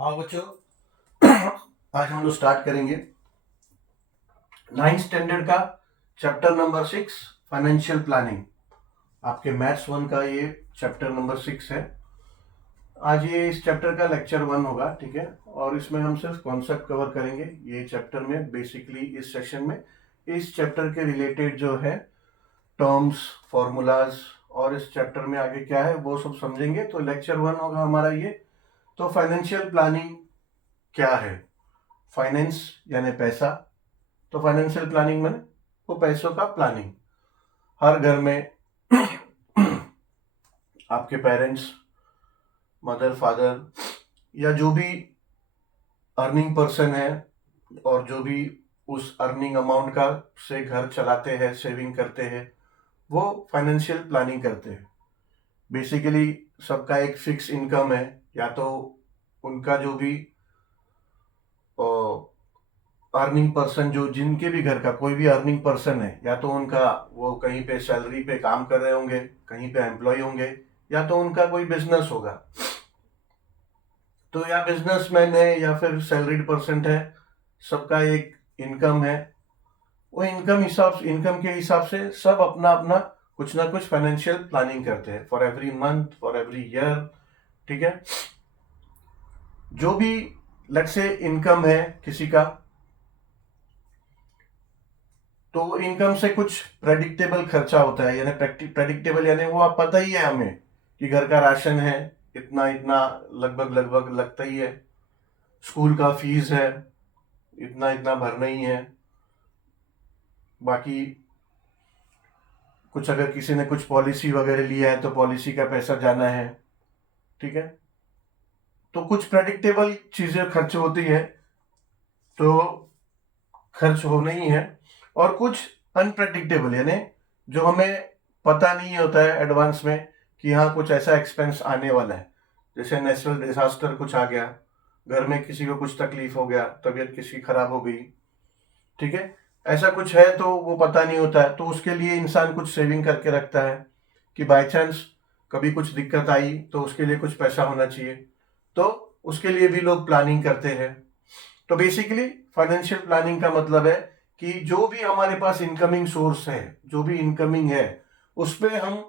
हाँ बच्चों, आज हम लोग स्टार्ट करेंगे 9th स्टैंडर्ड का चैप्टर नंबर 6 फाइनेंशियल प्लानिंग। आपके मैथ्स 1 का ये चैप्टर नंबर 6 है। आज ये इस चैप्टर का लेक्चर 1 होगा, ठीक है। और इसमें हम सिर्फ कॉन्सेप्ट कवर करेंगे ये चैप्टर में। बेसिकली इस सेशन में इस चैप्टर के रिलेटेड जो है टर्म्स, फॉर्मूलाज और इस चैप्टर में आगे क्या है वो सब समझेंगे। तो लेक्चर 1 होगा हमारा ये। तो फाइनेंशियल प्लानिंग क्या है? फाइनेंस यानी पैसा। तो फाइनेंशियल प्लानिंग में वो पैसों का प्लानिंग। हर घर में आपके पेरेंट्स, मदर, फादर या जो भी अर्निंग पर्सन है और जो भी उस अर्निंग अमाउंट का से घर चलाते हैं, सेविंग करते हैं, वो फाइनेंशियल प्लानिंग करते हैं। बेसिकली सबका एक फिक्स इनकम है, या तो उनका जो भी अर्निंग पर्सन, जो जिनके भी घर का कोई भी अर्निंग पर्सन है, या तो उनका वो कहीं पे सैलरी पे काम कर रहे होंगे, कहीं पे एम्प्लॉय होंगे, या तो उनका कोई बिजनेस होगा। तो या बिजनेसमैन है या फिर सैलरीड पर्सन है, सबका एक इनकम है। वो इनकम के हिसाब से सब अपना अपना कुछ ना कुछ फाइनेंशियल प्लानिंग करते हैं, for every month, for every year, ठीक है। जो भी लेट्स से इनकम है किसी का, तो इनकम से कुछ प्रेडिक्टेबल खर्चा होता है। यानी प्रेडिक्टेबल यानी वो आप पता ही है हमें कि घर का राशन है, इतना इतना लगभग लगभग लगता ही है। स्कूल का फीस है, इतना इतना भरना ही है। बाकी कुछ अगर किसी ने कुछ पॉलिसी वगैरह लिया है तो पॉलिसी का पैसा जाना है, ठीक है। तो कुछ प्रेडिक्टेबल चीजें खर्च होती है तो खर्च होना ही है। और कुछ अनप्रेडिक्टेबल यानी जो हमें पता नहीं होता है एडवांस में कि हाँ कुछ ऐसा एक्सपेंस आने वाला है। जैसे नेचुरल डिजास्टर कुछ आ गया, घर में किसी को कुछ तकलीफ हो गया, तबीयत किसी की खराब हो गई, ठीक है। ऐसा कुछ है तो वो पता नहीं होता है, तो उसके लिए इंसान कुछ सेविंग करके रखता है कि बाय चांस कभी कुछ दिक्कत आई तो उसके लिए कुछ पैसा होना चाहिए। तो उसके लिए भी लोग प्लानिंग करते हैं। तो बेसिकली फाइनेंशियल प्लानिंग का मतलब है कि जो भी हमारे पास इनकमिंग सोर्स है, जो भी इनकमिंग है, उस पे हम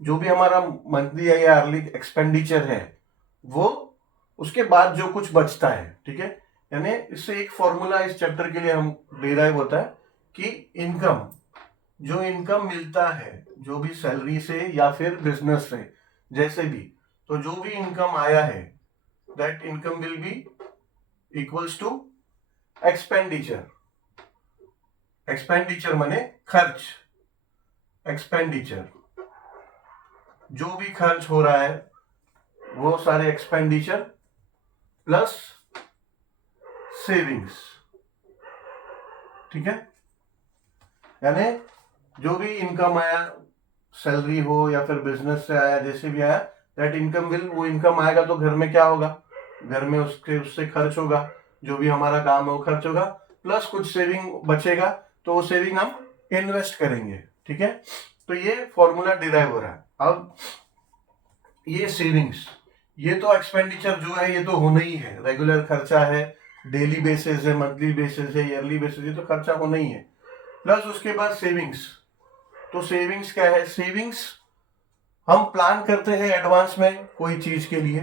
जो भी हमारा मंथली या ईयरली एक्सपेंडिचर है, वो उसके बाद जो कुछ बचता है, ठीक है। यानी इससे एक फॉर्मूला इस चैप्टर के लिए हम डिराइव होता है कि इनकम, जो इनकम मिलता है, जो भी सैलरी से या फिर बिजनेस से, जैसे भी, तो जो भी इनकम आया है, that income will be equals to expenditure. Expenditure माने खर्च। एक्सपेंडिचर, जो भी खर्च हो रहा है वो सारे एक्सपेंडिचर प्लस सेविंग्स, ठीक है। यानी जो भी इनकम आया, सैलरी हो या फिर बिजनेस से आया, जैसे भी आया, दैट इनकम विल, वो इनकम आएगा तो घर में क्या होगा, घर में उससे खर्च होगा, जो भी हमारा काम है वो खर्च होगा, प्लस कुछ सेविंग बचेगा तो वो सेविंग हम इन्वेस्ट करेंगे, ठीक है। तो ये फॉर्मूला डिराइव हो रहा है। अब ये सेविंग्स, ये तो एक्सपेंडिचर जो है ये तो होना ही है, रेगुलर खर्चा है, डेली बेसिस है, मंथली बेसिस है, ईयरली बेसिस, ये तो खर्चा होना ही है। प्लस उसके बाद सेविंग्स। तो सेविंग्स क्या है? सेविंग्स हम प्लान करते हैं एडवांस में कोई चीज के लिए।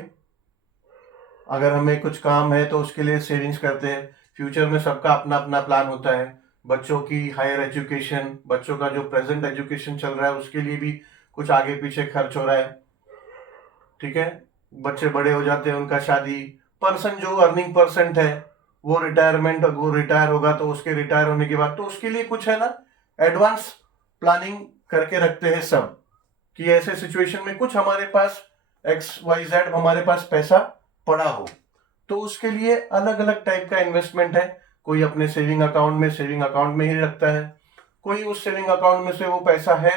अगर हमें कुछ काम है तो उसके लिए सेविंग्स करते हैं। फ्यूचर में सबका अपना अपना प्लान होता है। बच्चों की हायर एजुकेशन, बच्चों का जो प्रेजेंट एजुकेशन चल रहा है उसके लिए भी कुछ आगे पीछे खर्च हो रहा है, ठीक है। बच्चे बड़े हो जाते हैं, उनका शादी, पर्सन जो अर्निंग पर्सन है वो रिटायरमेंट, वो रिटायर होगा तो उसके रिटायर होने के बाद तो उसके लिए कुछ है ना, एडवांस प्लानिंग करके रखते हैं सब, कि ऐसे सिचुएशन में कुछ हमारे पास एक्स वाई जेड हमारे पास पैसा पड़ा हो। तो उसके लिए अलग अलग टाइप का इन्वेस्टमेंट है। कोई अपने सेविंग अकाउंट में ही रखता है, कोई उस सेविंग अकाउंट में से वो पैसा है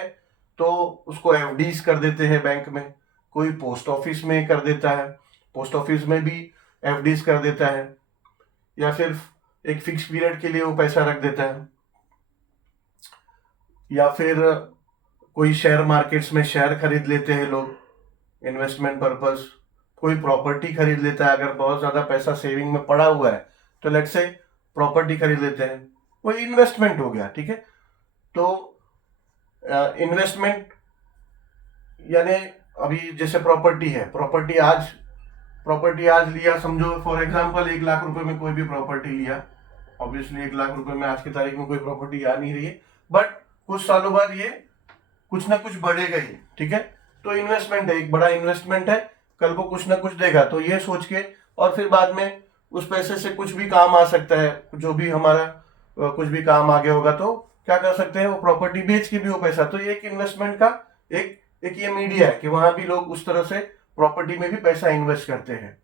तो उसको एफडीज कर देते हैं बैंक में, कोई पोस्ट ऑफिस में कर देता है, पोस्ट ऑफिस में भी एफडीज कर देता है, या फिर एक फिक्स पीरियड के लिए वो पैसा रख देता है, या फिर कोई शेयर मार्केट्स में शेयर खरीद लेते हैं लोग, इन्वेस्टमेंट पर्पस। कोई प्रॉपर्टी खरीद लेता है, अगर बहुत ज्यादा पैसा सेविंग में पड़ा हुआ है तो लेट्स से प्रॉपर्टी खरीद लेते हैं, वो इन्वेस्टमेंट हो गया, ठीक है। तो इन्वेस्टमेंट यानी अभी जैसे प्रॉपर्टी है, प्रॉपर्टी आज लिया, समझो फॉर एग्जांपल 1 लाख रुपए में कोई भी प्रॉपर्टी लिया, ऑब्वियसली 1 लाख रुपए में आज की तारीख में कोई प्रॉपर्टी आ नहीं रही है, बट कुछ सालों बाद ये कुछ ना कुछ बढ़ेगा ही, ठीक है। तो इन्वेस्टमेंट है, एक बड़ा इन्वेस्टमेंट है, कल को कुछ ना कुछ देगा, तो ये सोच के, और फिर बाद में उस पैसे से कुछ भी काम आ सकता है, जो भी हमारा कुछ भी काम आगे होगा तो क्या कर सकते हैं, वो प्रॉपर्टी बेच के भी वो पैसा, तो ये एक इन्वेस्टमेंट का एक एक ये मीडिया है कि वहां भी लोग उस तरह से प्रॉपर्टी में भी पैसा इन्वेस्ट करते हैं।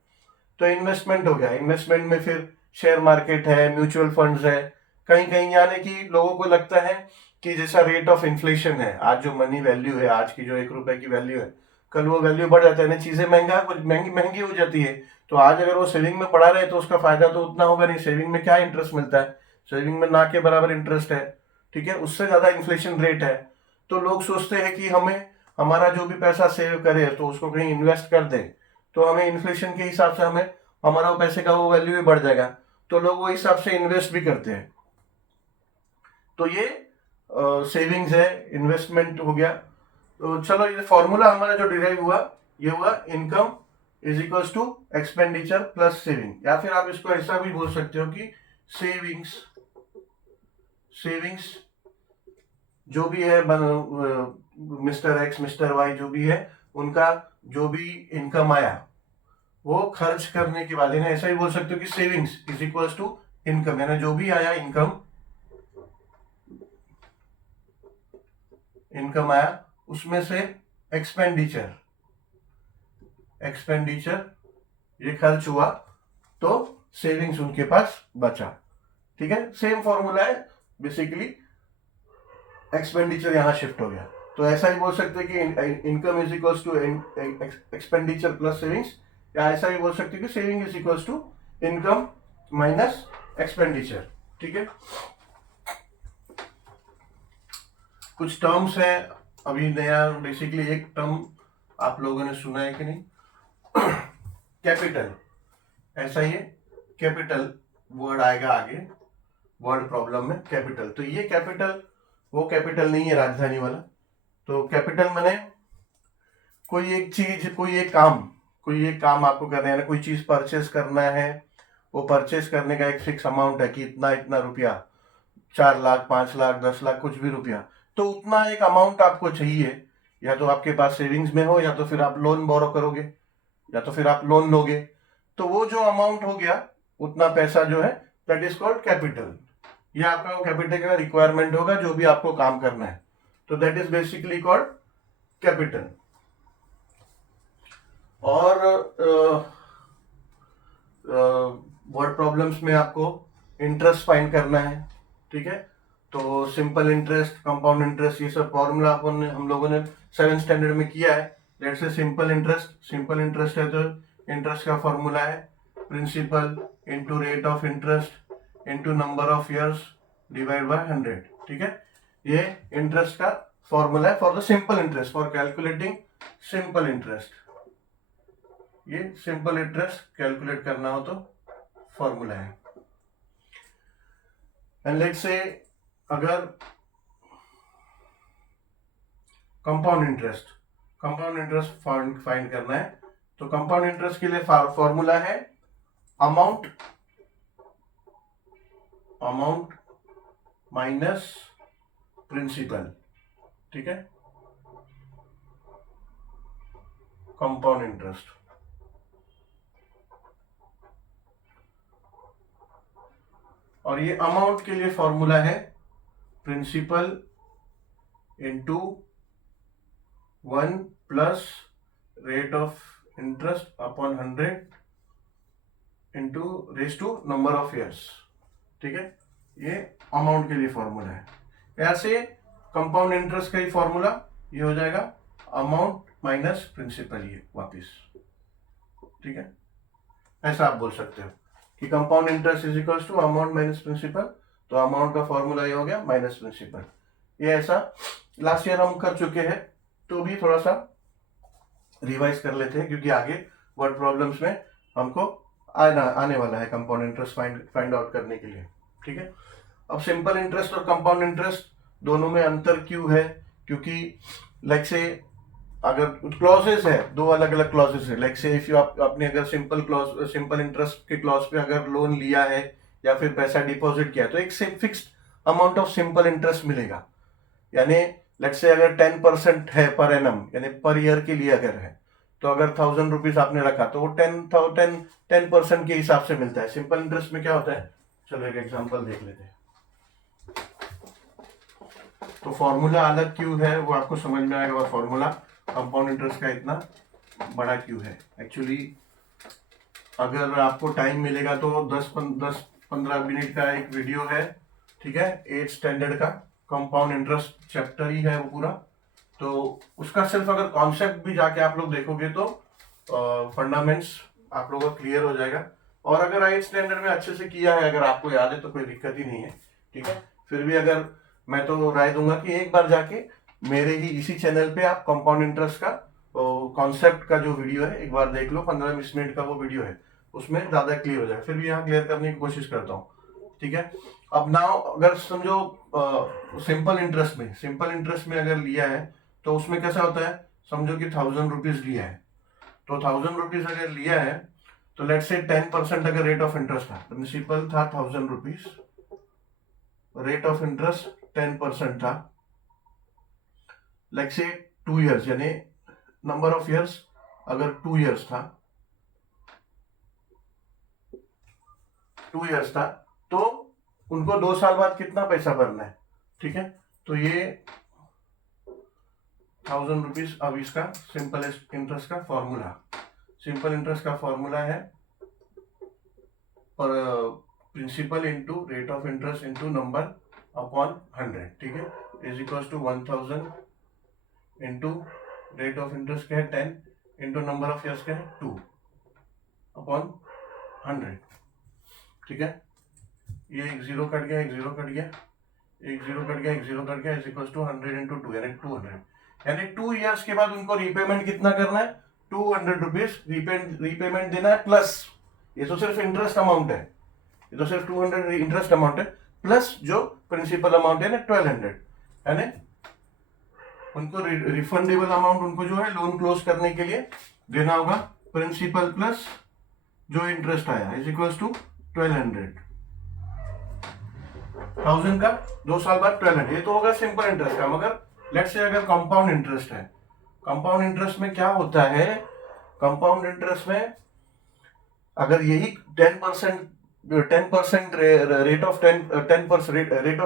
तो इन्वेस्टमेंट हो गया। इन्वेस्टमेंट में फिर शेयर मार्केट है, म्यूचुअल फंड्स है, कहीं कहीं यानी कि लोगों को लगता है कि जैसा रेट ऑफ इन्फ्लेशन है, आज जो मनी वैल्यू है, आज की जो 1 रुपए की वैल्यू है, कल वो वैल्यू बढ़ जाता है ना, चीजें महंगी महंगी हो जाती है। तो आज अगर वो सेविंग में पड़ा रहे तो उसका फायदा तो उतना होगा नहीं, सेविंग में क्या इंटरेस्ट मिलता है, सेविंग में ना के बराबर इंटरेस्ट है, ठीक है, उससे ज्यादा इन्फ्लेशन रेट है। तो लोग सोचते हैं कि हमें हमारा जो भी पैसा सेव करे तो उसको कहीं इन्वेस्ट कर दे, तो हमें इन्फ्लेशन के हिसाब से हमें हमारा वो पैसे का वो वैल्यू भी बढ़ जाएगा, तो लोग वो हिसाब से इन्वेस्ट भी करते हैं। तो ये सेविंग्स है, इन्वेस्टमेंट हो गया। तो चलो, ये फॉर्मूला हमारा जो डिराइव हुआ, ये हुआ income is equals to expenditure plus saving, या फिर आप इसको ऐसा भी बोल सकते हो कि सेविंग्स जो भी है, मिस्टर एक्स मिस्टर वाई जो भी है, उनका जो भी इनकम आया वो खर्च करने के बाद, ऐसा ही बोल सकते हो कि savings is equals to income, यानी जो भी आया इनकम आया उसमें से एक्सपेंडिचर ये खर्च हुआ तो सेविंग्स उनके पास बचा, ठीक है। सेम फॉर्मूला है बेसिकली, एक्सपेंडिचर यहां शिफ्ट हो गया, तो ऐसा ही बोल सकते हैं कि income is equals to expenditure plus savings, या ऐसा ही बोल सकते हैं कि saving is equals to income minus expenditure, ठीक है। कुछ टर्म्स है अभी नया, बेसिकली एक टर्म आप लोगों ने सुना है कि नहीं, कैपिटल, ऐसा ही है, कैपिटल वर्ड आएगा आगे, वर्ड प्रॉब्लम में कैपिटल। तो ये कैपिटल वो कैपिटल नहीं है राजधानी वाला। तो कैपिटल माने कोई एक चीज, कोई एक काम आपको करना है ना, कोई चीज परचेस करना है, वो परचेस करने का एक फिक्स अमाउंट है कि इतना इतना रुपया, 4 लाख 5 लाख 10 लाख कुछ भी रुपया, तो उतना एक अमाउंट आपको चाहिए, या तो आपके पास सेविंग्स में हो, या तो फिर आप लोन बोरो करोगे, या तो फिर आप लोन लोगे, तो वो जो अमाउंट हो गया उतना पैसा जो है, दैट इज कॉल्ड कैपिटल। ये आपका कैपिटल का रिक्वायरमेंट होगा जो भी आपको काम करना है, तो that is basically called capital. और वर्ड प्रॉब्लम्स में आपको इंटरेस्ट फाइंड करना है, ठीक है। तो सिंपल इंटरेस्ट, कंपाउंड इंटरेस्ट, ये सब फॉर्मूला हम लोगों ने 7th स्टैंडर्ड में किया है। लेट्स से सिंपल इंटरेस्ट है तो इंटरेस्ट का फॉर्मूला है principal into rate of interest into number of years divide by 100, ठीक है। ये इंटरेस्ट का फॉर्मूला है for the simple interest, for calculating simple interest. ये सिंपल इंटरेस्ट कैलकुलेट करना हो तो फॉर्मूला है। एंड लेट्स से अगर कंपाउंड इंटरेस्ट फाइंड करना है, तो कंपाउंड इंटरेस्ट के लिए फॉर्मूला है अमाउंट माइनस प्रिंसिपल, ठीक है, कंपाउंड इंटरेस्ट। और ये अमाउंट के लिए फॉर्मूला है principal into 1 plus rate of interest upon 100 into raise to number of years, ठीक है। ये अमाउंट के लिए फॉर्मूला है। ऐसे कंपाउंड इंटरेस्ट का ही फॉर्मूला ये हो जाएगा अमाउंट माइनस प्रिंसिपल, ये वापिस, ठीक है। ऐसा आप बोल सकते हो कि compound interest is equals to amount minus principal, तो अमाउंट का फॉर्मूला ये हो गया माइनस प्रिंसिपल। ये ऐसा लास्ट ईयर हम कर चुके हैं, तो भी थोड़ा सा रिवाइज कर लेते हैं क्योंकि आगे वर्ड प्रॉब्लम्स में हमको आने वाला है कंपाउंड इंटरेस्ट फाइंड आउट करने के लिए, ठीक है। अब सिंपल इंटरेस्ट और कंपाउंड इंटरेस्ट दोनों में अंतर क्यों है, क्योंकि लाइक से अगर क्लॉजेस है, दो अलग अलग क्लॉजेस है। लाइक से इफ यू आपने अगर सिंपल इंटरेस्ट के क्लॉज पे अगर लोन लिया है या फिर पैसा डिपॉजिट किया तो एक fixed amount of simple interest मिलेगा। यानी लेट्स से अगर 10% है पर एनम, यानी पर ईयर के लिए अगर है, तो अगर 1000 रुपीज आपने रखा तो वो 10% के हिसाब से मिलता है। सिंपल इंटरेस्ट में क्या होता है, चलो एक एग्जांपल देख लेते हैं। तो फॉर्मूला अलग क्यों है वो आपको समझ में आएगा, और फॉर्मूला कंपाउंड इंटरेस्ट का इतना बड़ा क्यों है। एक्चुअली अगर आपको टाइम मिलेगा तो 10-15 मिनट का एक वीडियो है, ठीक है, 8th स्टैंडर्ड का कंपाउंड इंटरेस्ट चैप्टर ही है वो पूरा। तो उसका सिर्फ अगर कॉन्सेप्ट भी जाके आप लोग देखोगे तो फंडामेंट्स आप लोगों को क्लियर हो जाएगा। और अगर 8th स्टैंडर्ड में अच्छे से किया है, अगर आपको याद है तो कोई दिक्कत ही नहीं है, ठीक है। फिर भी अगर मैं तो राय दूंगा कि एक बार जाके मेरे ही इसी चैनल पे आप कंपाउंड इंटरेस्ट का कॉन्सेप्ट का जो वीडियो है एक बार देख लो, 15-20 मिनट का वो वीडियो है, उसमें ज्यादा क्लियर हो जाएगा। फिर भी यहाँ क्लियर करने की कोशिश करता हूँ, ठीक है। अब नाउ अगर समझो सिंपल इंटरेस्ट में अगर लिया है तो उसमें कैसा होता है, समझो कि 1000 रुपीज लिया है, तो 1000 रुपीज अगर लिया है तो लेट्स से 10% अगर रेट ऑफ इंटरेस्ट था, प्रिंसिपल था 1000 रुपीज, रेट ऑफ इंटरेस्ट 10% था, लेट्स से 2 इयर्स, यानी नंबर ऑफ इयर्स अगर 2 इयर्स था, 2 इयर्स था, तो उनको 2 साल बाद कितना पैसा भरना है, ठीक है। तो ये 1000 रुपीज। अब इसका सिंपल इंटरेस्ट का फॉर्मूला है और principal into rate of interest into number upon 100, ठीक है, is equal to 1000 into rate of interest क्या है 10 इंटू नंबर ऑफ ईयर्स क्या है 2 अपॉन 100, ठीक है। ये एक जीरो कट गया, एक जीरो कट गया, एक जीरो कट गया, एक जीरो कट गया, इज इक्वल टू 100 इंटू 2 यानी 200, यानी 2 इयर्स के बाद उनको रीपेमेंट कितना करना है, 200 रुपीज रीपेमेंट देना है, प्लस ये तो सिर्फ इंटरेस्ट अमाउंट है, ये तो सिर्फ 200 इंटरेस्ट अमाउंट है, प्लस जो प्रिंसिपल अमाउंट है ना 1200, यानी उनको रिफंडेबल अमाउंट उनको जो है लोन क्लोज करने के लिए देना होगा, प्रिंसिपल प्लस जो इंटरेस्ट आया इज इक्वल टू 1200, 1000 का 2 साल बाद 1200, ये तो होगा सिंपल इंटरेस्ट का। मगर लेट्स से अगर कंपाउंड इंटरेस्ट है, कंपाउंड इंटरेस्ट में क्या होता है, कंपाउंड इंटरेस्ट में अगर यही 10% रेट ऑफ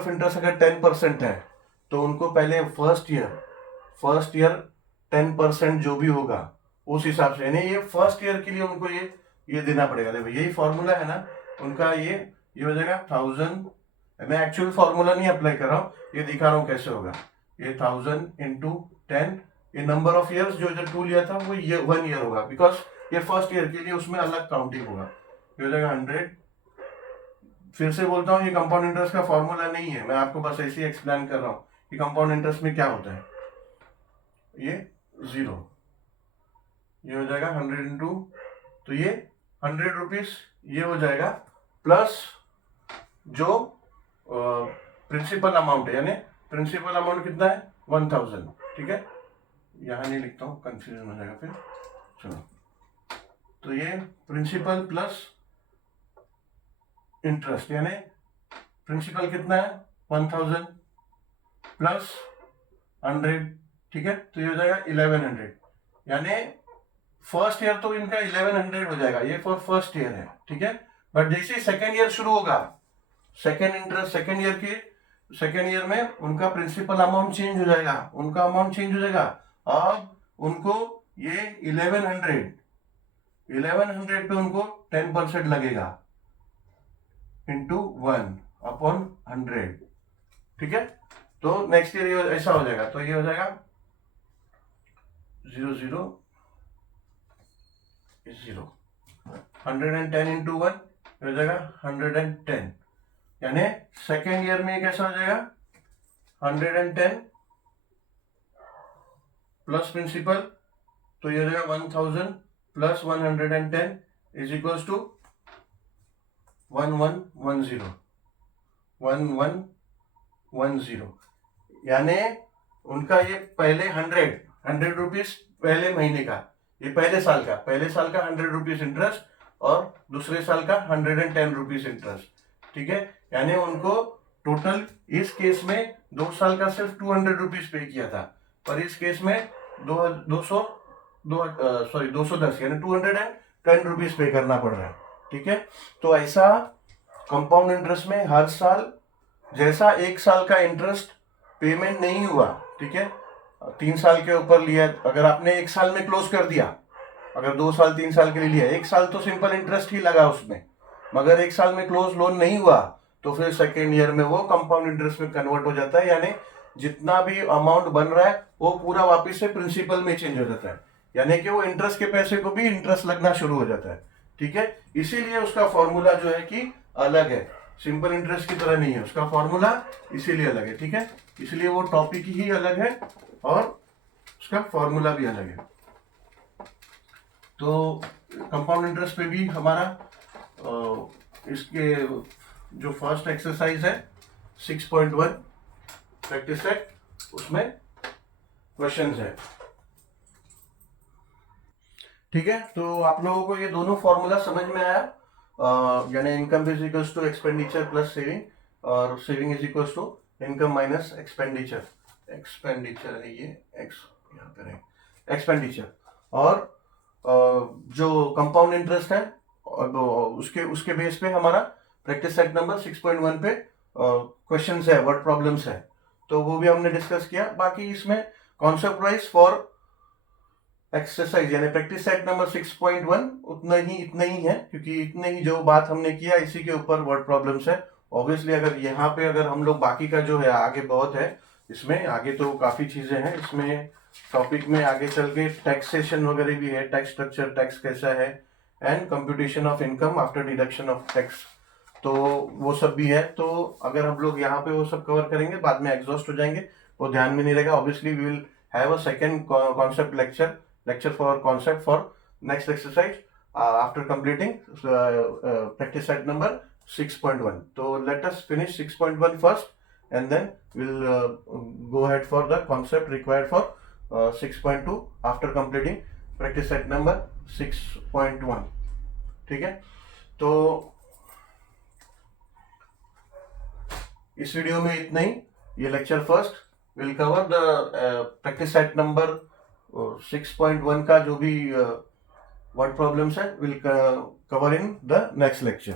इंटरेस्ट अगर 10% है तो उनको पहले फर्स्ट ईयर 10% जो भी होगा उस हिसाब से, यानी ये फर्स्ट ईयर के लिए उनको ये देना पड़ेगा। देखो यही फॉर्मूला है ना उनका, ये हो जाएगा 1000, मैं एक्चुअल फॉर्मूला नहीं अप्लाई कर रहा हूँ, ये दिखा रहा हूँ कैसे होगा। ये 1000 इंटू 10, ये नंबर ऑफ ईयर्स जो 2 लिया था वो ये 1 ईयर होगा, बिकॉज ये फर्स्ट ईयर के लिए उसमें अलग काउंटिंग होगा, ये हो जाएगा 100। फिर से बोलता हूँ ये कंपाउंड इंटरेस्ट का फॉर्मूला नहीं है, मैं आपको बस ऐसे ही एक्सप्लेन कर रहा हूँ कि कंपाउंड इंटरेस्ट में क्या होता है। ये 0, ये हो जाएगा 100 इंटू, तो ये 100 रुपीज ये हो जाएगा, प्लस जो प्रिंसिपल अमाउंट है, यानी प्रिंसिपल अमाउंट कितना है 1000, ठीक है। यहाँ नहीं लिखता हूँ कंफ्यूजन हो जाएगा फिर, चलो। तो ये प्रिंसिपल प्लस इंटरेस्ट, यानी प्रिंसिपल कितना है 1000 प्लस 100, ठीक है, तो ये हो जाएगा 1100, यानी फर्स्ट ईयर तो इनका 1100 हो जाएगा, ये फॉर फर्स्ट ईयर है, ठीक है। बट जैसे ही सेकेंड ईयर शुरू होगा, सेकेंड ईयर में उनका प्रिंसिपल अमाउंट चेंज हो जाएगा, उनका अमाउंट चेंज हो जाएगा। अब उनको ये 1100 पे उनको 10% लगेगा इंटू 1 अपॉन 100, ठीक है। तो नेक्स्ट ईयर ऐसा हो जाएगा, तो ये हो जाएगा 0 0 0, 110 इंटू 1 हो जाएगा 110, यानी सेकेंड ईयर में कैसा हो जाएगा 110 प्लस प्रिंसिपल, तो ये हो जाएगा 1000 प्लस 110 इज इक्वल्स टू 1110 1110, यानी उनका ये पहले 100 रुपीज पहले महीने का, ये पहले साल का 100 रुपीज इंटरेस्ट और दूसरे साल का 110 रुपीज इंटरेस्ट, ठीक है। यानी उनको टोटल इस केस में 2 साल का सिर्फ 200 रुपीज पे किया था, पर इस केस में 210 यानी 210 रुपीज पे करना पड़ रहा है, ठीक है। तो ऐसा कंपाउंड इंटरेस्ट में हर साल जैसा 1 साल का इंटरेस्ट पेमेंट नहीं हुआ, ठीक है, 3 साल के ऊपर लिया, अगर आपने 1 साल में क्लोज कर दिया, अगर 2 साल 3 साल के लिए लिया, 1 साल तो सिंपल इंटरेस्ट ही लगा उसमें, मगर 1 साल में क्लोज लोन नहीं हुआ तो फिर सेकेंड ईयर में वो कंपाउंड इंटरेस्ट में कन्वर्ट हो जाता है, यानी जितना भी अमाउंट बन रहा है वो पूरा वापस से प्रिंसिपल में चेंज हो जाता है, यानी कि वो इंटरेस्ट के पैसे को भी इंटरेस्ट लगना शुरू हो जाता है, ठीक है। इसीलिए उसका फॉर्मूला जो है कि अलग है, सिंपल इंटरेस्ट की तरह नहीं है, उसका फॉर्मूला इसीलिए अलग है, ठीक है। इसलिए वो टॉपिक ही अलग है और उसका फॉर्मूला भी अलग है। तो कंपाउंड इंटरेस्ट पे भी हमारा इसके जो फर्स्ट एक्सरसाइज है 6.1 प्रैक्टिस सेट, उसमें क्वेश्चंस है, ठीक है। तो आप लोगों को ये दोनों फॉर्मूला समझ में आया, यानी income is equals to expenditure plus saving और saving is equals to income minus expenditure, expenditure है ये एक्स यहाँ पर है एक्सपेंडिचर, और जो कंपाउंड इंटरेस्ट है और उसके बेस पे हमारा प्रैक्टिस सेट नंबर 6.1 पे क्वेश्चंस है, वर्ड प्रॉब्लम्स है, तो वो भी हमने डिस्कस किया। बाकी इसमें कॉन्सेप्ट वाइज फॉर एक्सरसाइज यानी प्रैक्टिस सेट नंबर 6.1 इतना ही है, क्योंकि इतने ही जो बात हमने किया इसी के ऊपर वर्ड प्रॉब्लम्स है। ऑब्वियसली अगर यहाँ पे अगर हम लोग बाकी का जो है आगे बहुत है, इसमें आगे तो काफी चीजें हैं इसमें टॉपिक में, आगे चल के टैक्सेशन वगैरह भी है, टैक्स स्ट्रक्चर, टैक्स कैसा है, and computation of income after deduction of tax, तो वो सब भी है। तो अगर हम लोग यहाँ पे वो सब कवर करेंगे बाद में एग्जॉस्ट हो जाएंगे, वो ध्यान में नहीं रहेगा। Obviously we will have a second concept lecture for concept for next exercise after completing practice set number 6.1. So let us finish 6.1 first and then we'll go ahead for the concept required for 6.2 after completing practice set number 6.1, ठीक है। तो इस video में इतना ही, ये lecture first will cover the practice set number 6.1 का जो भी वर्ड प्रॉब्लम्स है will cover in the next lecture.